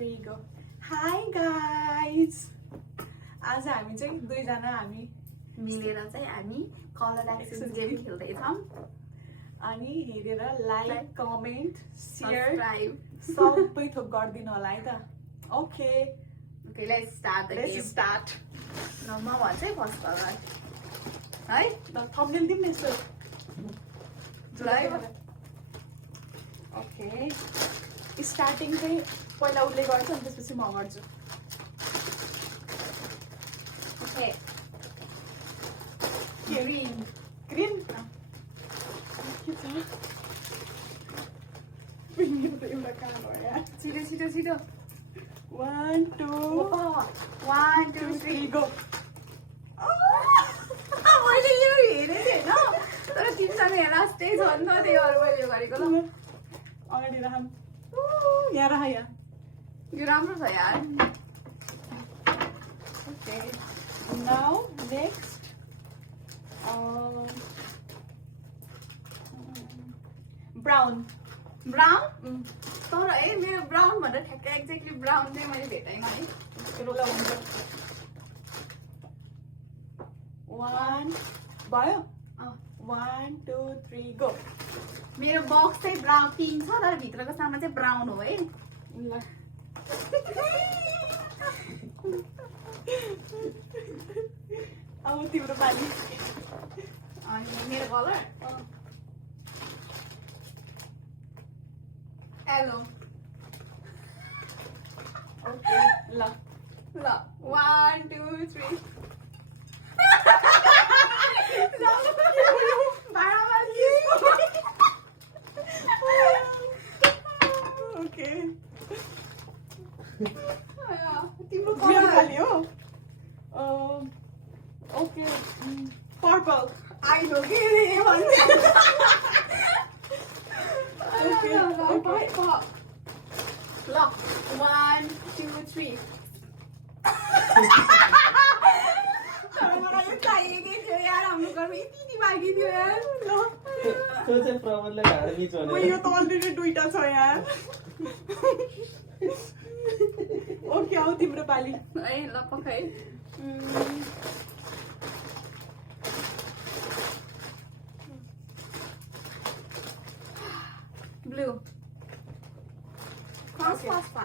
3 go. Hi guys. आज हामी चाहिँ दुईजना हामी मिलेर चाहिँ हामी कलर एक्सचेन्ज गेम खेल्दै छौं अनि हेरेर लाइक कमेन्ट शेयर सब्स्क्राइब सबै थोक गर्दिनु होला है त okay okay let's start the let's game start न म भन्छ है फर्स्ट कलर है द थम्बनेल दिम न यसो जुलाई ओके स्टार्टिङ चाहिँ पहिला उसले गर्छ अनि त्यसपछि म गर्छु ओके ग्रीन ग्रीन के छ पिङ्क त एउटा काम हो यार छिटो छिटो छिटो 1 2 1 2 3 go मैले यो हेरेँ हैन तर तिमीसँग लास्टै छ नि त त्यही भएर मैले यो गरेको ल अगाडि राखम यहाँ राख यहाँ यो राम्रो छ यार okay now next brown brown तर है मेरो ब्राउन भन्दा ठ्याक्कै एक्ज्याक्टली ब्राउन चाहिँ मैले भेटाइनँ है रोला हुन्छ 1 भयो 1 2 3 go मेरो बक्स चाहिँ ब्राउन पिङ्क छ तर भित्रको सामान चाहिँ ब्राउन हो है ल अब तिम्रो पाली अनि मेरो कलर हेलो ओके ल ल 1 2 3 ओके तिम्रो मेरो कलर पाली हो ओके पर्पल आई नो के रे भन्छ ओके ओके ल 1 2 3 मलाई चाहिएकै थियो यार हाम्रो घरमा यति बाँकी थियो यार ल त्यो चाहिँ प्रबलले ढाडमी चल्यो यो त अलरेडी दुईटा छ यार ओके आऊ तिम्रो पाली है ल पकाइ